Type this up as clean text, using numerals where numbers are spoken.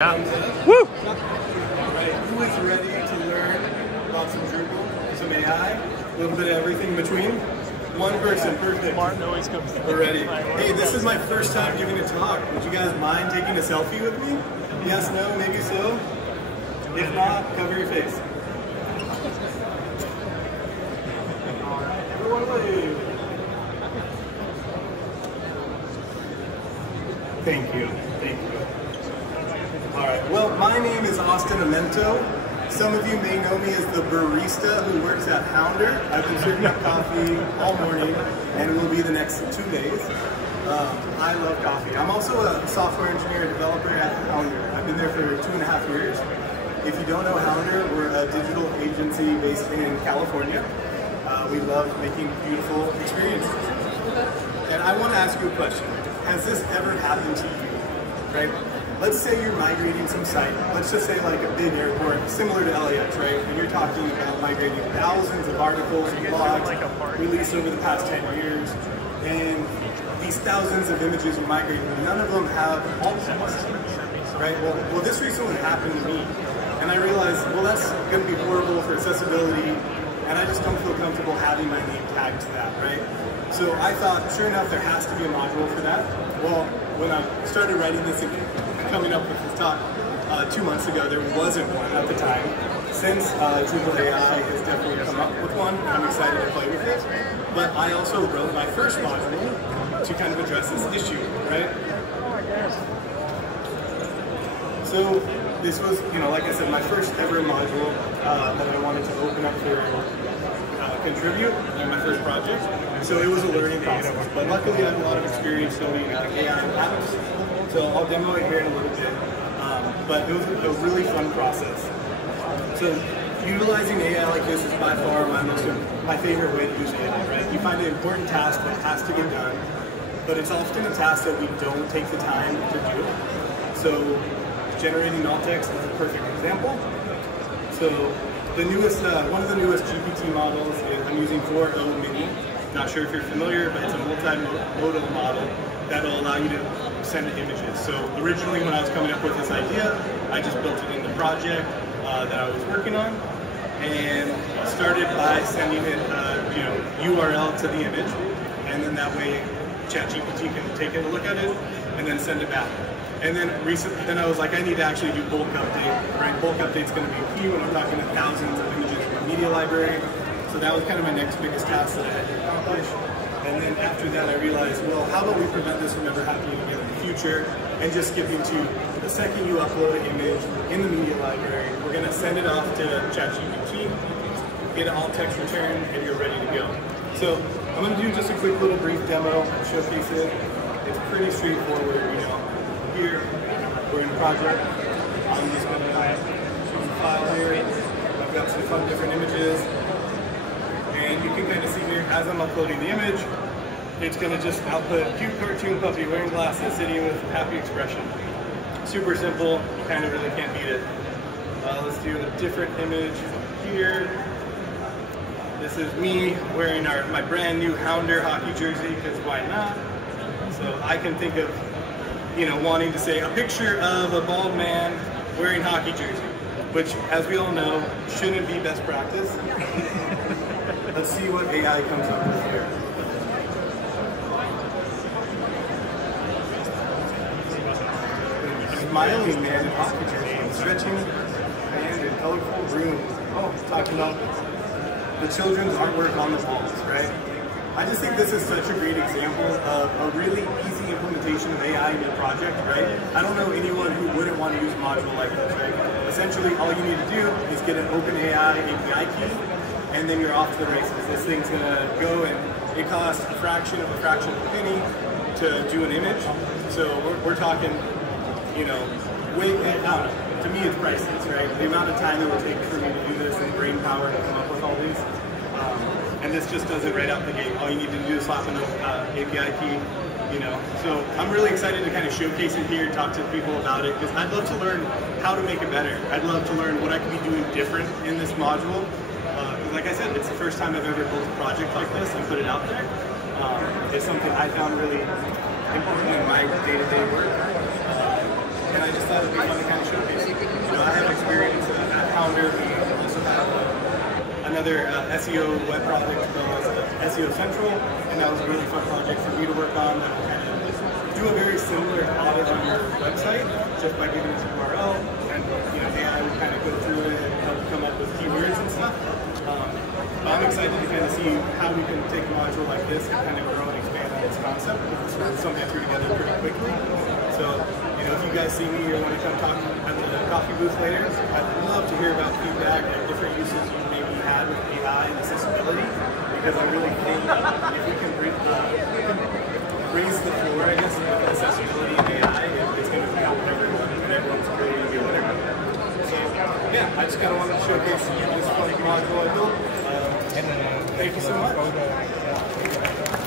Yeah. Woo! Right, who is ready to learn about some Drupal, some AI, a little bit of everything in between? One person, perfect. Martin always comes to We're ready. Hey, this is my first time giving a talk. Would you guys mind taking a selfie with me? Yes, no, maybe so? If not, cover your face. Everyone wave. Thank you. Thank you. All right, well, my name is Austin Amento. Some of you may know me as the barista who works at Hounder. I've been serving up coffee all morning and will be the next 2 days. I love coffee. I'm also a software engineer and developer at Hounder. I've been there for 2.5 years. If you don't know Hounder, we're a digital agency based in California. We love making beautiful experiences. And I want to ask you a question. Has this ever happened to you, right? Let's say you're migrating some site. Let's just say like a big airport, similar to LAX, right? And you're talking about migrating thousands of articles and blogs released over the past 10 years. And these thousands of images you're migrating, none of them have alt text, right? Well, this recently happened to me. And I realized, well, that's going to be horrible for accessibility. And I just don't feel comfortable having my name tagged to that, right? So I thought, sure enough, there has to be a module for that. Well, when I started writing this and coming up with this talk 2 months ago, there wasn't one at the time. Since Drupal AI has definitely come up with one, I'm excited to play with it. But I also wrote my first module to kind of address this issue, right? So this was, like I said, my first ever module that I wanted to open up for contribute in my first project. So it was a learning process. But luckily I have a lot of experience building AI apps. So I'll demo it here in a little bit. But it was a really fun process. So utilizing AI like this is by far my favorite way to use AI, right? You find an important task that has to get done, but it's often a task that we don't take the time to do. So generating alt text is a perfect example. So the newest, one of the newest GPT models is I'm using 4.0 Mini. Not sure if you're familiar, but it's a multimodal model that'll allow you to send images. So originally when I was coming up with this idea, I just built it in the project that I was working on and started by sending it URL to the image, and then that way ChatGPT can take a look at it and then send it back. And then I was like, I need to actually do bulk update, right? Bulk update's going to be key when I'm talking to thousands of images from a media library. So that was kind of my next biggest task that I had to accomplish. And then after that, I realized, well, how about we prevent this from ever happening again in the future and just skipping to the second you upload an image in the media library, we're going to send it off to ChatGPT, get an alt text return, and you're ready to go. So I'm going to do just a quick little brief demo, showcase it. It's pretty straightforward, Here, we're in a project. I'm just going to choose a file here. I've got some fun different images. And you can kind of see here, as I'm uploading the image, it's going to just output cute cartoon puppy wearing glasses, sitting with happy expression. Super simple, you kind of really can't beat it. Let's do a different image here. This is me wearing my brand new Hounder hockey jersey, because why not? So I can think of wanting to say a picture of a bald man wearing hockey jersey, which, as we all know, shouldn't be best practice. Let's see what AI comes up with here. A smiling man in hockey jersey, stretching hand in colorful room. Oh, talking about the children's artwork on the walls, right? I just think this is such a great example of a really easy implementation of AI in your project, right? I don't know anyone who wouldn't want to use a module like this, right? Essentially, all you need to do is get an OpenAI API key, and then you're off to the races. This thing's gonna go, and it costs a fraction of a penny to do an image. So we're talking, way, I don't know, to me it's priceless, right? The amount of time it will take for me to do this and brain power to come up with all these. And this just does it right out the gate. All you need to do is slap in the API key, So I'm really excited to kind of showcase it here, talk to people about it, because I'd love to learn how to make it better. I'd love to learn what I could be doing different in this module. Like I said, it's the first time I've ever built a project like this and put it out there. It's something I found really important in my day-to-day work. and I just thought it'd be fun to kind of showcase. You know, I have experience at Pounder. We also have another SEO web project as well as SEO Central, and that was a really fun project for me to work on. That will kind of do a very similar audit on your website just by giving it a URL, and you know, AI would kind of go through it and help come up with keywords and stuff. I'm excited to kind of see how we can take a module like this and kind of grow and expand on its concept. It's something I threw together pretty quickly. So, you know, if you guys see me or want to come talk at the coffee booth later, I'd love to hear about feedback and different uses you maybe had with AI and accessibility, because I really think if we can raise the floor, I guess, of accessibility in AI, it's going to help everyone, and everyone's really going to be a winner. So, yeah, I just kind of wanted to showcase this fun module I built. Thank you so much.